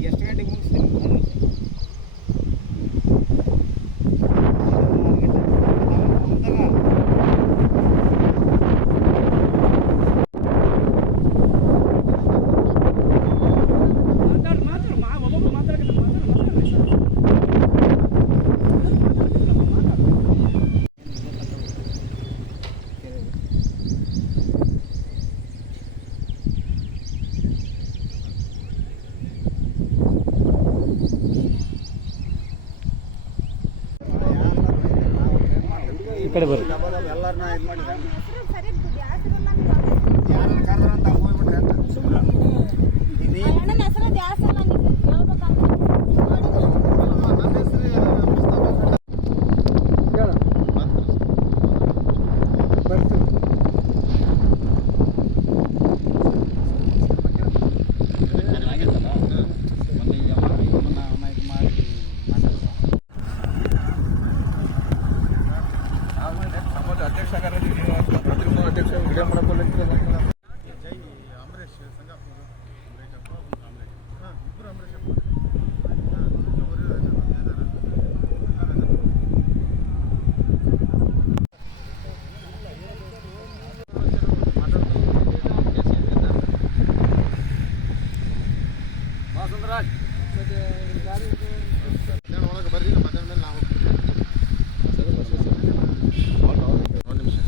ಎಷ್ಟು ಕಡೆ ಬರ್ರಿ. ಎಲ್ಲರನ್ನ ಇದು ಮಾಡಿದ್ರೆ ಹೆಸರು ಸರಿಯಾಗಿ ದ್ಯಾಸಿರಲ್ಲ ನೀವು ಯಾರನ್ನ ಕರೆದ್ರ ಅಂತ ಹೋಗ್ಬಿಟ್ರೆ ಅಂತ ಇದು ಆ ಅಣ್ಣನ ಹೆಸರು ದ್ಯಾಸಲ್ಲ ನೀವು ಹೇಳ್ಬೇಕಂದ್ರೆ ನನ್ನ ಹೆಸರು ಮುಸ್ತಫಾ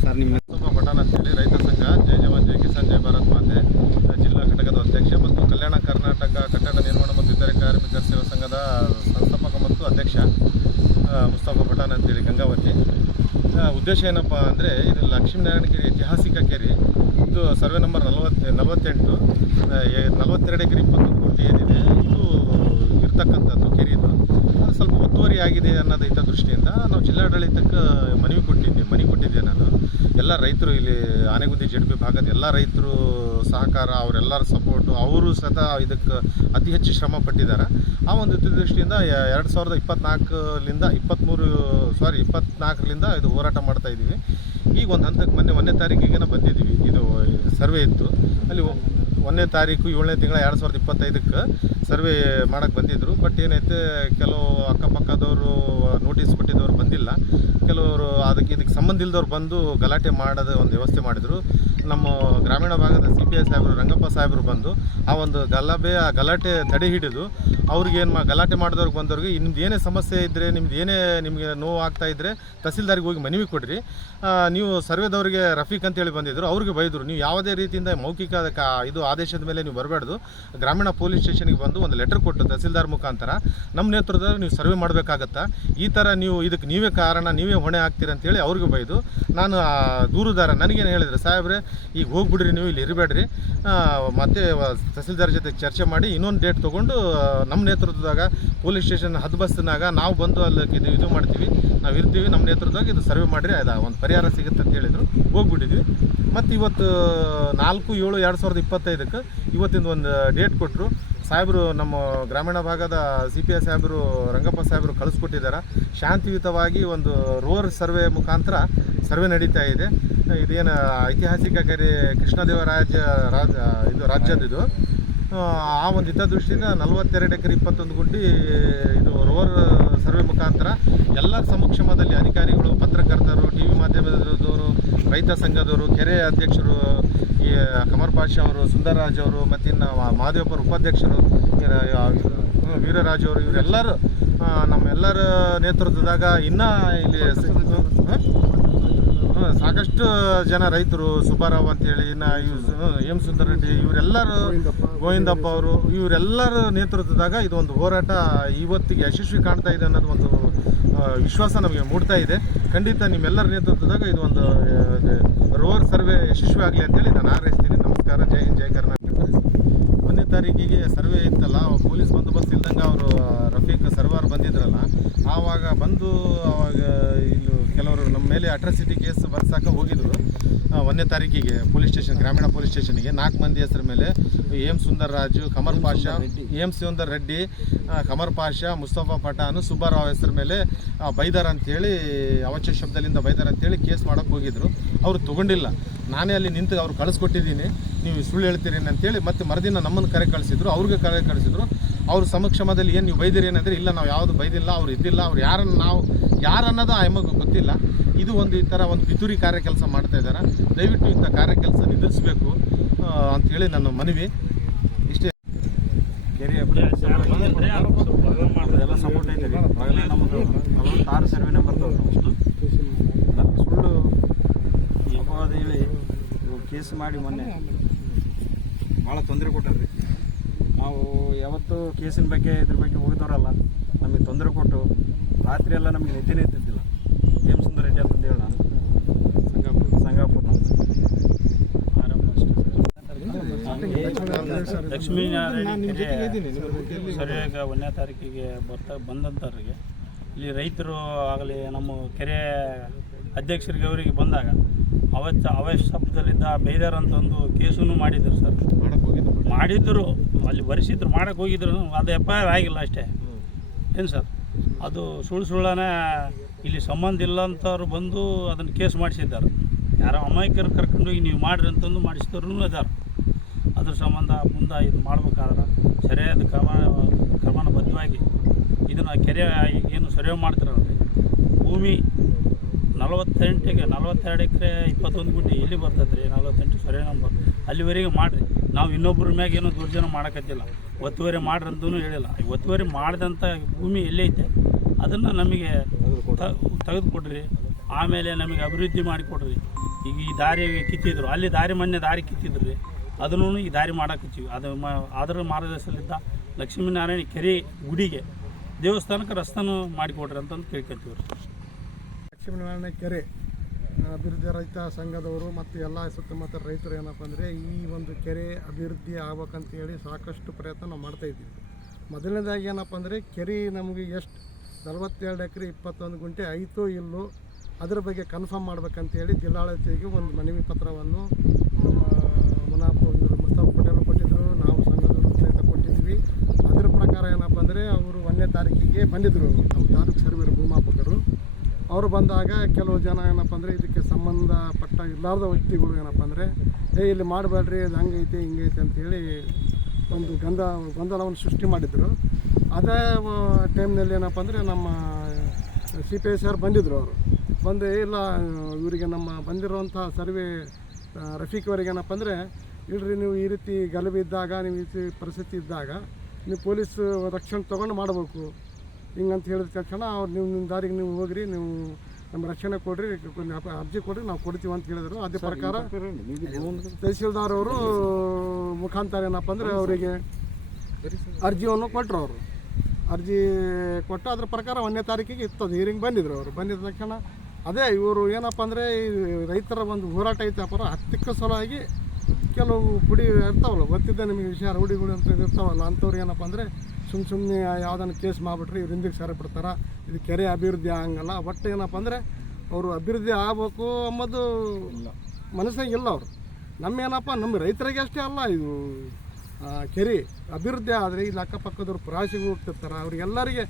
ಸರ್ ನಿಮ್ಮ ಮುಸ್ತಫಾ ಪಠಾಣ್ ಅಂತೇಳಿ ರೈತ ಸಂಘ ಜೈ ಜವಾನ್ ಜೈ ಕಿಸಾನ್ ಜೈ ಭಾರತ್ ಮಾತೆ ಜಿಲ್ಲಾ ಘಟಕದ ಅಧ್ಯಕ್ಷ ಮತ್ತು ಕಲ್ಯಾಣ ಕರ್ನಾಟಕ ಕಟ್ಟಡ ನಿರ್ಮಾಣ ಮತ್ತು ಇತರೆ ಕಾರ್ಮಿಕರ ಸೇವಾ ಸಂಘದ ಸಂಸ್ಥಾಪಕ ಮತ್ತು ಅಧ್ಯಕ್ಷ ಆ, ಮುಸ್ತಫಾ ಪಠಾಣ್ ಅಂತೇಳಿ ಗಂಗಾವತಿ ಆ, ಉದ್ದೇಶ ಏನಪ್ಪ ಅಂದರೆ ಇದು ಲಕ್ಷ್ಮೀನಾರಾಯಣ ಕೆರೆ, ಐತಿಹಾಸಿಕ ಕೆರೆ. ಇದು ಸರ್ವೆ ನಂಬರ್ ನಲವತ್ತು, ನಲವತ್ತೆಂಟು. ನಲವತ್ತೆರಡು ಎಕರೆ ಇಪ್ಪತ್ತೊಂದು ಕೋಟಿ ಏನಿದೆ. ಇದು ಇರ್ತಕ್ಕಂಥದ್ದು ಕೆರೆ ಇದು. ಆಗಿದೆ ಅನ್ನೋದು ಹಿತದೃಷ್ಟಿಯಿಂದ ನಾವು ಜಿಲ್ಲಾಡಳಿತಕ್ಕೆ ಮನವಿ ಕೊಟ್ಟಿದ್ದೆ ಮನವಿ ಕೊಟ್ಟಿದ್ದೆ ನಾನು. ಎಲ್ಲ ರೈತರು ಇಲ್ಲಿ ಆನೆಗುಂದಿ, ಜಡ್ಪಿ ಭಾಗದ ಎಲ್ಲ ರೈತರು ಸಹಕಾರ, ಅವರೆಲ್ಲರ ಸಪೋರ್ಟು ಅವರು ಸತ ಇದಕ್ಕೆ ಅತಿ ಹೆಚ್ಚು ಶ್ರಮ ಪಟ್ಟಿದ್ದಾರೆ. ಆ ಒಂದು ಹಿತದೃಷ್ಟಿಯಿಂದ ಎರಡು ಸಾವಿರದ ಇಪ್ಪತ್ನಾಲ್ಕರಿಂದ ಇಪ್ಪತ್ತ್ಮೂರು ಸಾರಿ ಇಪ್ಪತ್ನಾಲ್ಕರಿಂದ ಇದು ಹೋರಾಟ ಮಾಡ್ತಾ ಇದ್ದೀವಿ. ಈಗ ಒಂದು ಹಂತಕ್ಕೆ ಮೊನ್ನೆ ಒಂದನೇ ತಾರೀಕಿಗೆ ಬಂದಿದ್ದೀವಿ. ಇದು ಸರ್ವೆ ಇತ್ತು. ಅಲ್ಲಿ ಒಂದನೇ ತಾರೀಕು ಏಳನೇ ತಿಂಗಳ ಎರಡು ಸಾವಿರದ ಇಪ್ಪತ್ತೈದಕ್ಕೆ ಸರ್ವೆ ಮಾಡೋಕ್ಕೆ ಬಂದಿದ್ದರು ಬಟ್ ಏನೈತೆ, ಕೆಲವು ಅಕ್ಕಪಕ್ಕದವರು ನೋಟಿಸ್ ಕೊಟ್ಟಿದ್ದವರು ಬಂದಿಲ್ಲ. ಕೆಲವರು ಅದಕ್ಕೆ ಇದಕ್ಕೆ ಸಂಬಂಧ ಇಲ್ದವ್ರು ಬಂದು ಗಲಾಟೆ ಮಾಡೋದು ಒಂದು ವ್ಯವಸ್ಥೆ ಮಾಡಿದರು. ನಮ್ಮ ಗ್ರಾಮೀಣ ಭಾಗದ ಸಿ ಪಿ ಐ ಸಾಹೇಬರು, ರಂಗಪ್ಪ ಸಾಹೇಬರು ಬಂದು ಆ ಒಂದು ಗಲಭೆ, ಆ ಗಲಾಟೆ ತಡೆ ಹಿಡಿದು ಅವ್ರಿಗೆ ಏನು ಮಾ ಗಲಾಟೆ ಮಾಡಿದವ್ರಿಗೆ ಬಂದವ್ರಿಗೆ ನಿಮ್ದು ಏನೇ ಸಮಸ್ಯೆ ಇದ್ದರೆ ನಿಮ್ದು ಏನೇ ನಿಮಗೆ ನೋವು ಆಗ್ತಾ ಇದ್ದರೆ ತಹಸೀಲ್ದಾರಿಗೆ ಹೋಗಿ ಮನವಿ ಕೊಡ್ರಿ. ನೀವು ಸರ್ವೇದವರಿಗೆ ರಫೀಕ್ ಅಂತೇಳಿ ಬಂದಿದ್ರು ಅವ್ರಿಗೆ ಬೈದರು. ನೀವು ಯಾವುದೇ ರೀತಿಯಿಂದ ಮೌಖಿಕ ಇದು ಆದೇಶದ ಮೇಲೆ ನೀವು ಬರಬಾರ್ದು. ಗ್ರಾಮೀಣ ಪೊಲೀಸ್ ಸ್ಟೇಷನ್ಗೆ ಬಂದು ಒಂದು ಲೆಟರ್ ಕೊಟ್ಟು ತಹಸೀಲ್ದಾರ್ ಮುಖಾಂತರ ನಮ್ಮ ನೇತೃತ್ವದಲ್ಲಿ ನೀವು ಸರ್ವೆ ಮಾಡಬೇಕಾಗತ್ತಾ? ಈ ಥರ ನೀವು ಇದಕ್ಕೆ ನೀವೇ ಕಾರಣ ನೀವೇ ಹೊಣೆ ಆಗ್ತೀರ ಅಂತೇಳಿ ಅವ್ರಿಗೆ ಬೈದು ನಾನು ದೂರುದಾರ ನನಗೇನು ಹೇಳಿದ್ರು ಸಾಹೇಬ್ರೆ ಈಗ ಹೋಗ್ಬಿಡ್ರಿ ನೀವು ಇಲ್ಲಿ ಇರಬೇಡ್ರಿ. ಮತ್ತೆ ತಹಸೀಲ್ದಾರ್ ಜೊತೆ ಚರ್ಚೆ ಮಾಡಿ ಇನ್ನೊಂದು ಡೇಟ್ ತೊಗೊಂಡು ಆ, ನಮ್ಮ ನೇತೃತ್ವದಾಗ ಪೊಲೀಸ್ ಸ್ಟೇಷನ್ ಹದ್ಬಸ್ತಿನಾಗ ನಾವು ಬಂದು ಅಲ್ಲಿ ಇದು ಇದು ಮಾಡ್ತೀವಿ. ನಾವು ಇರ್ತೀವಿ ನಮ್ಮ ನೇತೃತ್ವದಾಗ ಇದು ಸರ್ವೆ ಮಾಡಿರಿ, ಅದು ಒಂದು ಪರಿಹಾರ ಸಿಗುತ್ತೆ ಅಂತ ಹೇಳಿದರು. ಹೋಗ್ಬಿಟ್ಟಿದ್ವಿ. ಮತ್ತು ಇವತ್ತು, ನಾಲ್ಕು ಏಳು ಎರಡು ಸಾವಿರದ ಇಪ್ಪತ್ತೈದಕ್ಕೆ ಇವತ್ತಿಂದ ಒಂದು ಡೇಟ್ ಕೊಟ್ಟರು ಸಾಹೇಬರು ನಮ್ಮ ಗ್ರಾಮೀಣ ಭಾಗದ ಸಿ ಪಿ ಎಸ್ ಸಾಹೇಬರು, ರಂಗಪ್ಪ ಸಾಹೇಬರು ಕಳಿಸ್ಕೊಟ್ಟಿದ್ದಾರೆ ಶಾಂತಿಯುತವಾಗಿ ಒಂದು ರೋರ್ ಸರ್ವೆ ಮುಖಾಂತರ ಸರ್ವೆ ನಡೀತಾ ಇದೆ. ಇದೇನು ಐತಿಹಾಸಿಕ ಕರಿ ಕೃಷ್ಣದೇವರಾಜ ರಾಜ, ಇದು ರಾಜ್ಯದಿದು. ಆ, ಒಂದು ಹಿತದೃಷ್ಟಿಯಿಂದ ನಲವತ್ತೆರಡು ಎಕರೆ ಇಪ್ಪತ್ತೊಂದು ಗುಂಡಿ ಇದು ರೋರ್ ಸರ್ವೆ ಮುಖಾಂತರ ಎಲ್ಲ ಸಮಕ್ಷಮದಲ್ಲಿ ಅಧಿಕಾರಿಗಳು ಪತ್ರಕರ್ತರು ಟಿ ವಿ ಮಾಧ್ಯಮದವರು ರೈತ ಸಂಘದವರು ಕೆರೆ ಅಧ್ಯಕ್ಷರು ಈ ಕಮರ್ ಪಾಷಾ ಅವರು ಸುಂದರರಾಜ್ ಅವರು ಮತ್ತು ಇನ್ನು ಮಹಾದೇವಪ್ಪರ ಉಪಾಧ್ಯಕ್ಷರು ವೀರರಾಜ್ ಅವರು ಇವರೆಲ್ಲರೂ ನಮ್ಮೆಲ್ಲರ ನೇತೃತ್ವದಾಗ ಇನ್ನೂ ಇಲ್ಲಿ ಸಾಕಷ್ಟು ಜನ ರೈತರು ಸುಬ್ಬಾರಾವ್ ಅಂತೇಳಿ ಇನ್ನು ಎಂ ಸುಂದರ್ ರೆಡ್ಡಿ, ಇವರೆಲ್ಲರೂ ಗೋವಿಂದಪ್ಪ ಅವರು, ಇವರೆಲ್ಲರ ನೇತೃತ್ವದಾಗ ಇದು ಒಂದು ಹೋರಾಟ ಇವತ್ತಿಗೆ ಯಶಸ್ವಿ ಕಾಣ್ತಾ ಇದೆ ಅನ್ನೋದು ಒಂದು ವಿಶ್ವಾಸ ನಮಗೆ ಮೂಡ್ತಾ ಇದೆ. ಖಂಡಿತ ನಿಮ್ಮೆಲ್ಲರ ನೇತೃತ್ವದಾಗ ಇದು ಒಂದು ರೋರ್ ಸರ್ವೆ ಯಶಸ್ವಿ ಆಗಲಿ ಅಂತೇಳಿ ನಾನು ಹಾರೈಸ್ತೀನಿ. ನಮಸ್ಕಾರ, ಜೈ ಹಿಂದ್, ಜೈ ಕರ್ನಾಟಕ. ಒಂದನೇ ತಾರೀಕಿಗೆ ಸರ್ವೆ ಇತ್ತಲ್ಲ ಪೊಲೀಸ್ ಬಂದೋಬಸ್ತ್ ಇಲ್ದಂಗೆ ಅವರು ರಫೀಕ್ ಸರ್ವಾರ್ ಬಂದಿದ್ರಲ್ಲ, ಆವಾಗ ಬಂದು ಆವಾಗ ಇಲ್ಲಿ ಕೆಲವರು ನಮ್ಮ ಮೇಲೆ ಅಟ್ರಾಸಿಟಿ ಕೇಸ್ ಬರ್ಸಾಕ ಹೋಗಿದ್ರು. ಒಂದನೇ ತಾರೀಕಿಗೆ ಪೊಲೀಸ್ ಸ್ಟೇಷನ್ ಗ್ರಾಮೀಣ ಪೊಲೀಸ್ ಸ್ಟೇಷನ್ಗೆ. ನಾಲ್ಕು ಮಂದಿ ಹೆಸರ ಮೇಲೆ ಎಂ ಸುಂದರ್ ರಾಜು ಕಮರ್ ಪಾಷಾ ಎಂ ಸುಂದರ್ ರೆಡ್ಡಿ ಕಮರ್ ಪಾಷಾ ಮುಸ್ತಫಾ ಪಠಾನು ಸುಬ್ಬಾರಾವ್ ಹೆಸರ ಮೇಲೆ ಬೈದರ್ ಅಂತೇಳಿ ಅವಚ ಶಬ್ದದಿಂದ ಬೈದಾರ್ ಅಂತೇಳಿ ಕೇಸ್ ಮಾಡೋಕೆ ಹೋಗಿದ್ರು. ಅವರು ತೊಗೊಂಡಿಲ್ಲ. ನಾನೇ ಅಲ್ಲಿ ನಿಂತು ಅವ್ರು ಕಳಿಸ್ಕೊಟ್ಟಿದ್ದೀನಿ. ನೀವು ಸುಳ್ಳು ಹೇಳ್ತೀರಿ ಅಂತೇಳಿ ಮತ್ತೆ ಮರುದಿನ ನಮ್ಮನ್ನು ಕರೆ ಕಳಿಸಿದ್ರು. ಅವ್ರಿಗೆ ಕರೆ ಕಳಿಸಿದ್ರು. ಅವ್ರ ಸಮಕ್ಷಮದಲ್ಲಿ ಏನು ನೀವು ಬೈದಿರಿ ಏನಂದ್ರೆ ಇಲ್ಲ ನಾವು ಯಾವುದು ಬೈದಿಲ್ಲ ಅವ್ರು ಇದ್ದಿಲ್ಲ ಅವ್ರು ಯಾರನ್ನು ನಾವು ಯಾರನ್ನೋದು ಆ ಎಮ್ಮಗೆ ಗೊತ್ತಿಲ್ಲ. ಇದು ಒಂದು ಈ ಥರ ಒಂದು ಪಿತೂರಿ ಕಾರ್ಯ ಕೆಲಸ ಮಾಡ್ತಾ ಇದ್ದಾರೆ. ದಯವಿಟ್ಟು ಇಂಥ ಕಾರ್ಯ ಕೆಲಸ ನಿಲ್ಲಿಸಬೇಕು ಅಂಥೇಳಿ ನನ್ನ ಮನವಿ. ಇಷ್ಟೇ. ಕೆರೆ ಎಲ್ಲ ಸಪೋರ್ಟ್ ಐತೆ ಆರು ಸರ್ವೆ ನಂಬರ್ ಸುಳ್ಳು ಹೇಳಿ ಕೇಸ್ ಮಾಡಿ ಮೊನ್ನೆ. ಭಾಳ ತೊಂದರೆ ಕೊಟ್ಟಾರ್ರಿ. ನಾವು ಯಾವತ್ತೂ ಕೇಸಿನ ಬಗ್ಗೆ ಇದ್ರ ಬಗ್ಗೆ ಹೋಗಿದವರಲ್ಲ ನಮಗೆ ತೊಂದರೆ ಕೊಟ್ಟು ರಾತ್ರಿ ಎಲ್ಲ ನಮಗೆ ನಿದ್ದೆನೇ ಇದ್ದಿದ್ದಿಲ್ಲ. ಹೇಮ್ ಸುಂದರ ರೆಡ್ಡಿ ಅಂತಂದು ಹೇಳಿ ನಾನು. ಸಂಗಾಪುರ ಸಂಗಾಪುರ ಲಕ್ಷ್ಮೀನಾರಾಯಣ ಸರಿಯಾಗ ಒಂದನೇ ತಾರೀಕಿಗೆ ಬರ್ತಾ ಬಂದಂಥವ್ರಿಗೆ ಇಲ್ಲಿ ರೈತರು ಆಗಲಿ ನಮ್ಮ ಕೆರೆ ಅಧ್ಯಕ್ಷರಿಗೆ ಅವರಿಗೆ ಬಂದಾಗ ಅವತ್ತು ಅವಶ್ಯಕದಲ್ಲಿದ್ದ ಬೈದಾರ್ ಅಂತ ಒಂದು ಕೇಸನ್ನು ಮಾಡಿದ್ರು ಸರ್. ಮಾಡಿದ್ರು. ಅಲ್ಲಿ ಬರೆಸಿದ್ರು ಮಾಡೋಕ್ಕೆ ಹೋಗಿದ್ರು. ಅದು ಎಫ್ ಐ ಆರ್ ಆಗಿಲ್ಲ ಅಷ್ಟೇ. ಏನು ಸರ್? ಅದು ಸುಳ್ಳು ಸುಳ್ಳಾನೆ ಇಲ್ಲಿ ಸಂಬಂಧ ಇಲ್ಲ ಅಂತವ್ರು ಬಂದು ಅದನ್ನು ಕೇಸ್ ಮಾಡಿಸಿದ್ದಾರೆ. ಯಾರೋ ಅಮಾಯಕರು ಕರ್ಕೊಂಡು ಹೋಗಿ ನೀವು ಮಾಡಿರಿ ಅಂತಂದು ಮಾಡಿಸಿದವ್ರು ಇದ್ದಾರೆ ಅದ್ರ ಸಂಬಂಧ ಮುಂದೆ ಇದು ಮಾಡ್ಬೇಕಾದ್ರೆ ಸರಿಯಾದ ಕ್ರಮ ಕ್ರಮಬದ್ಧವಾಗಿ ಇದನ್ನು ಕೆರೆ ಏನು ಸರ್ವೆ ಮಾಡ್ತಿರಲ್ರಿ. ಭೂಮಿ ನಲವತ್ತೆಂಟಿಗೆ ನಲವತ್ತೆರಡು ಎಕರೆ ಇಪ್ಪತ್ತೊಂದು ಗುಂಟೆ ಎಲ್ಲಿ ಬರ್ತೈತೆ ರೀ ನಲವತ್ತೆಂಟು ಸರ್ವೆ ನಂಬರ್. ಅಲ್ಲಿವರೆಗೆ ಮಾಡಿರಿ. ನಾವು ಇನ್ನೊಬ್ಬರ ಮ್ಯಾಗ ಏನೂ ದುರ್ಜನ ಮಾಡೋಕತ್ತಿಲ್ಲ. ಒತ್ತುವರಿ ಮಾಡ್ರಿ ಅಂತೂ ಹೇಳಿಲ್ಲ ಒತ್ತುವರಿ ಮಾಡಿದಂಥ ಭೂಮಿ ಎಲ್ಲೈತೆ ಅದನ್ನು ನಮಗೆ ತೆಗೆದುಕೊಡ್ರಿ. ಆಮೇಲೆ ನಮಗೆ ಅಭಿವೃದ್ಧಿ ಮಾಡಿಕೊಡ್ರಿ. ಈಗ ಈ ದಾರಿ ಕಿತ್ತಿದ್ರು. ಅಲ್ಲಿ ದಾರಿ ಮೊನ್ನೆ ದಾರಿ ಕಿತ್ತಿದ್ರು. ರೀ ಅದನ್ನು ಈ ದಾರಿ ಮಾಡಕತ್ತೀವಿ. ಅದು ಮ ಅದರ ಮಾರ್ಗದರ್ಶನದಿಂದ ಲಕ್ಷ್ಮೀನಾರಾಯಣ ಕೆರೆ ಗುಡಿಗೆ ದೇವಸ್ಥಾನಕ್ಕೆ ರಸ್ತಾನು ಮಾಡಿಕೊಡ್ರಿ ಅಂತಂದು ಕೇಳ್ಕೊತೀವಿ ಲಕ್ಷ್ಮೀನಾರಾಯಣ ಕೆರೆ ಅಭಿವೃದ್ಧಿ ರೈತ ಸಂಘದವರು ಮತ್ತು ಎಲ್ಲ ಸುತ್ತಮುತ್ತ ರೈತರು ಏನಪ್ಪ ಅಂದರೆ ಈ ಒಂದು ಕೆರೆ ಅಭಿವೃದ್ಧಿ ಆಗ್ಬೇಕಂತ ಹೇಳಿ ಸಾಕಷ್ಟು ಪ್ರಯತ್ನ ನಾವು ಮಾಡ್ತಾ ಇದ್ದೀವಿ. ಮೊದಲನೇದಾಗಿ ಏನಪ್ಪ ಅಂದರೆ ಕೆರೆ ನಮಗೆ ಎಷ್ಟು? ನಲವತ್ತೆರಡು ಎಕರೆ, ಇಪ್ಪತ್ತೊಂದು ಗುಂಟೆ ಐತೋ ಇಲ್ಲೋ ಅದ್ರ ಬಗ್ಗೆ ಕನ್ಫರ್ಮ್ ಮಾಡ್ಬೇಕಂತೇಳಿ ಜಿಲ್ಲಾಡಳಿತಕ್ಕೆ ಒಂದು ಮನವಿ ಪತ್ರವನ್ನು ನಮ್ಮ ಮುನಾಫ್ ಇವರು ಮುಸ್ತಾಫ್ ಪಟೇಲ್ ಕೊಟ್ಟಿದ್ದರು ನಾವು ಸಂಘದವರು ಸಹಿತ ಕೊಟ್ಟಿದ್ವಿ. ಅದರ ಪ್ರಕಾರ ಏನಪ್ಪ ಅಂದರೆ ಅವರು ಒಂದನೇ ತಾರೀಕಿಗೆ ಬಂದಿದ್ದರು ನಮ್ಮ ತಾಲೂಕು ಸರ್ವೇರು ಭೂಮಾಪಕರು. ಅವರು ಬಂದಾಗ ಕೆಲವು ಜನ ಏನಪ್ಪ ಅಂದರೆ ಇದಕ್ಕೆ ಸಂಬಂಧಪಟ್ಟ ಇಲ್ಲಾರ್ದ ವ್ಯಕ್ತಿಗಳು ಏನಪ್ಪ ಅಂದರೆ, ಏ, ಇಲ್ಲಿ ಮಾಡಬೇಡ್ರಿ ಅದು ಹಂಗೈತೆ, ಹಿಂಗೈತೆ ಅಂತೇಳಿ ಒಂದು ಗಂಧ, ಗೊಂದಲವನ್ನು ಸೃಷ್ಟಿ ಮಾಡಿದರು. ಅದೇ ಟೈಮ್ನಲ್ಲಿ ಏನಪ್ಪ ಅಂದರೆ ನಮ್ಮ ಸಿ ಪಿ ಎಸ್ ಸರ್ ಬಂದಿದ್ದರು ಅವರು. ಬಂದು ಇಲ್ಲ, ಇವರಿಗೆ ನಮ್ಮ ಬಂದಿರುವಂಥ ಸರ್ವೆ ರಫೀಕ್ ಅವರಿಗೆ ಏನಪ್ಪ ಅಂದರೆ, ಇಲ್ರಿ, ನೀವು ಈ ರೀತಿ ಗಲಭೆ ಇದ್ದಾಗ, ನೀವು ಈ ರೀತಿ ಪರಿಸ್ಥಿತಿ ಇದ್ದಾಗ, ನೀವು ಪೊಲೀಸ್ ರಕ್ಷಣೆ ತೊಗೊಂಡು ಮಾಡಬೇಕು. ಹಿಂಗಂತ ಹೇಳಿದ ತಕ್ಷಣ ಅವ್ರು ನೀವು ನಿಮ್ಮ ದಾರಿಗೆ ನೀವು ಹೋಗ್ರಿ ನೀವು ನಮ್ಮ ರಕ್ಷಣೆ ಕೊಡ್ರಿ ಅರ್ಜಿ ಕೊಡ್ರಿ ನಾವು ಕೊಡ್ತೀವಿ ಅಂತ ಹೇಳಿದರು. ಅದೇ ಪ್ರಕಾರ ತಹಸೀಲ್ದಾರ್ ಅವರು ಮುಖಾಂತರ ಏನಪ್ಪ ಅಂದರೆ ಅವರಿಗೆ ಅರ್ಜಿಯನ್ನು ಕೊಟ್ಟರು ಅವರು. ಅರ್ಜಿ ಕೊಟ್ಟು ಅದ್ರ ಪ್ರಕಾರ ಒಂದನೇ ತಾರೀಕಿಗೆ ಇತ್ತು ಅದು ಹೀರಿಂಗ್ ಬಂದಿದ್ರು ಅವರು. ಬಂದಿದ ತಕ್ಷಣ ಅದೇ ಇವರು ಏನಪ್ಪ ಅಂದರೆ ರೈತರ ಒಂದು ಹೋರಾಟ ಐತಪ್ಪ ಹತ್ತಿಕ್ಕ ಸಲುವಾಗಿ ಕೆಲವು ಪುಡಿ ಇರ್ತಾವಲ್ಲ ಗೊತ್ತಿದ್ದೆ ನಿಮಗೆ ವಿಷಯ ರೂಢಿಗಳು ಅಂತ ಇರ್ತಾವಲ್ಲ ಅಂಥವ್ರು ಏನಪ್ಪ ಅಂದರೆ ಸುಮ್ಮ ಸುಮ್ಮನೆ ಯಾವುದನ್ನು ಕೇಸ್ ಮಾಡಿಬಿಟ್ರೆ ಇವ್ರು ಹಿಂದಕ್ಕೆ ಸರಿ ಬಿಡ್ತಾರೆ. ಇದು ಕೆರೆ ಅಭಿವೃದ್ಧಿ ಆಗಂಗಲ್ಲ. ಒಟ್ಟು ಏನಪ್ಪ ಅಂದರೆ ಅವರು ಅಭಿವೃದ್ಧಿ ಆಗಬೇಕು ಅನ್ನೋದು ಮನಸ್ಸಿನಾಗ ಇಲ್ಲ ಅವರು. ನಮ್ಮೇನಪ್ಪ ನಮ್ಮ ರೈತರಿಗೆ ಅಷ್ಟೇ ಅಲ್ಲ ಇದು ಕೆರೆ ಅಭಿವೃದ್ಧಿ ಆದರೆ ಇಲ್ಲಿ ಅಕ್ಕಪಕ್ಕದವ್ರು ಪ್ರವಾಸಿಗಳು ಹೋಗ್ತಿರ್ತಾರೆ ಅವ್ರಿಗೆಲ್ಲರಿಗೆ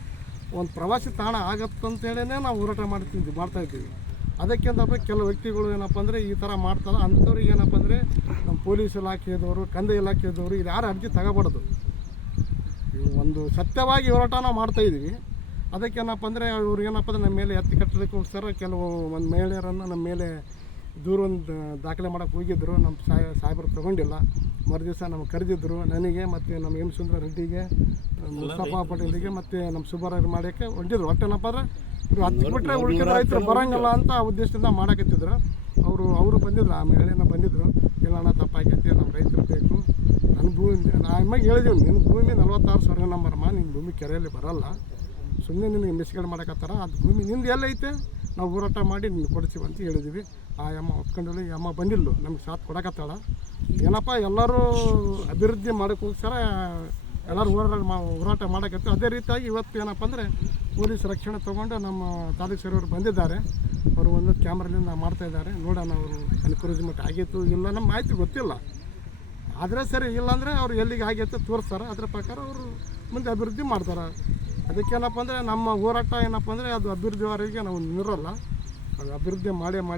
ಒಂದು ಪ್ರವಾಸಿ ತಾಣ ಆಗತ್ತಂತೇಳೇ ನಾವು ಹೋರಾಟ ಮಾಡ್ತಿದ್ವಿ, ಮಾಡ್ತಾ ಇದ್ದೀವಿ. ಅದಕ್ಕಿಂತಪ್ಪ ಕೆಲವು ವ್ಯಕ್ತಿಗಳು ಏನಪ್ಪ ಅಂದರೆ ಈ ಥರ ಮಾಡ್ತಾರೆ. ಅಂಥವ್ರಿಗೆ ಏನಪ್ಪ ಅಂದರೆ ನಮ್ಮ ಪೊಲೀಸ್ ಇಲಾಖೆಯದವರು ಕಂದಾಯ ಇಲಾಖೆಯದವರು ಇದು ಯಾರು ಅರ್ಜಿ ತಗೋಬಾರ್ದು. ಒಂದು ಸತ್ಯವಾಗಿ ಹೋರಾಟ ನಾವು ಮಾಡ್ತಾ ಇದ್ದೀವಿ. ಅದಕ್ಕೇನಪ್ಪ ಅಂದರೆ ಇವ್ರು ಏನಪ್ಪ ಅಂದರೆ ನಮ್ಮ ಮೇಲೆ ಎತ್ತಿ ಕಟ್ಟಲಿಕ್ಕೋಸ್ಕರ ಕೆಲವು ಒಂದು ಮಹಿಳೆಯರನ್ನು ನಮ್ಮ ಮೇಲೆ ದೂರೊಂದು ದಾಖಲೆ ಮಾಡೋಕ್ಕೆ ಹೋಗಿದ್ದರು ನಮ್ಮ ಸಾಯ ಸಾಹೇಬರು ತೊಗೊಂಡಿಲ್ಲ. ಮರುದಿವಸ ನಮ್ಗೆ ಕರೆದಿದ್ದರು ನನಗೆ ಮತ್ತು ನಮ್ಮ ಎಂ ಸುಂದರ ರೆಡ್ಡಿಗೆ ಮುಸ್ತಫಾ ಪಟೇಲಿಗೆ ಮತ್ತು ನಮ್ಮ ಸುಬ್ಬಾರಾಯರು ಮಾಡೋಕ್ಕೆ ಹೊಂಟಿದ್ರು. ಹೊಟ್ಟೆನಪ್ಪ ಅಂದ್ರೆ ಇವ್ರು ಹತ್ತು ಬಿಟ್ಟರೆ ಉಳ್ಕಿದ ರೈತರು ಬರೋಂಗಿಲ್ಲ ಅಂತ ಉದ್ದೇಶದಿಂದ ಮಾಡಕತ್ತಿದ್ರು. ಅವರು ಅವರು ಬಂದಿದ್ರು. ಆ ಮಹಿಳೆನ ಬಂದಿದ್ದರು ಇಲ್ಲಣ್ಣ ತಪ್ಪಾಗೈತಿ ನಮ್ಮ ರೈತರು ಬೇಕು. ನನ್ನ ಭೂಮಿ ನಿಮಗೆ ಹೇಳಿದೀವಿ ನಿನ್ನ ಭೂಮಿ ನಲ್ವತ್ತಾರು ಸಾವಿರ ನಂಬರಮ್ಮ ನಿನ್ನ ಭೂಮಿ ಕೆರೆಯಲ್ಲಿ ಬರಲ್ಲ. ಸುಮ್ಮನೆ ನಿನಗೆ ಮಿಸ್ಗೇಡ್ ಮಾಡಕತ್ತಾರ, ಅದು ಭೂಮಿ ನಿಂದು ಎಲ್ಲೈತೆ ನಾವು ಹೋರಾಟ ಮಾಡಿ ನಿನ್ನ ಕೊಡ್ತೀವಿ ಅಂತ ಹೇಳಿದ್ದೀವಿ ಆ ಅಮ್ಮ ಒಪ್ಕೊಂಡಿಲ್ಲ, ಈ ಅಮ್ಮ ಬಂದಿಲ್ಲ, ನಮ್ಗೆ ಸಾಥ್ ಕೊಡಕತ್ತಾಳ. ಏನಪ್ಪ, ಎಲ್ಲರೂ ಅಭಿವೃದ್ಧಿ ಮಾಡೋಕ್ಕೋಸ್ಕರ ಎಲ್ಲರೂ ಹೋರಾಟ ಮಾ ಹೋರಾಟ ಮಾಡೋಕತ್ತೆ ಅದೇ ರೀತಿಯಾಗಿ ಇವತ್ತು ಏನಪ್ಪ ಅಂದರೆ ಪೊಲೀಸ್ ರಕ್ಷಣೆ ತೊಗೊಂಡು ನಮ್ಮ ತಾಲೂಕು ಅವರು ಬಂದಿದ್ದಾರೆ. ಅವರು ಒಂದು ಕ್ಯಾಮ್ರಲಿಂದ ಮಾಡ್ತಾ ಇದ್ದಾರೆ. ನೋಡೋಣ ಅವರು ಎನ್ಕರೇಜ್ಮೆಂಟ್ ಆಗಿತ್ತು ಇಲ್ಲ ನಮ್ಮ ಮಾಹಿತಿ ಗೊತ್ತಿಲ್ಲ. ಆದರೆ ಸರಿ, ಇಲ್ಲಾಂದರೆ ಅವ್ರು ಎಲ್ಲಿಗೆ ಆಗೈತೆ ತೋರಿಸ್ತಾರೆ. ಅದ್ರ ಪ್ರಕಾರ ಅವರು ಮುಂದೆ ಅಭಿವೃದ್ಧಿ ಮಾಡ್ತಾರೆ. ಅದಕ್ಕೇನಪ್ಪ ಅಂದರೆ ನಮ್ಮ ಹೋರಾಟ ಏನಪ್ಪ ಅಂದರೆ ಅದು ಅಭಿವೃದ್ಧಿವರೆಗೆ ನಾವು ನಿರೋಲ್ಲ. ಅದು ಅಭಿವೃದ್ಧಿ ಮಾಡೇ ಮಾಡಿ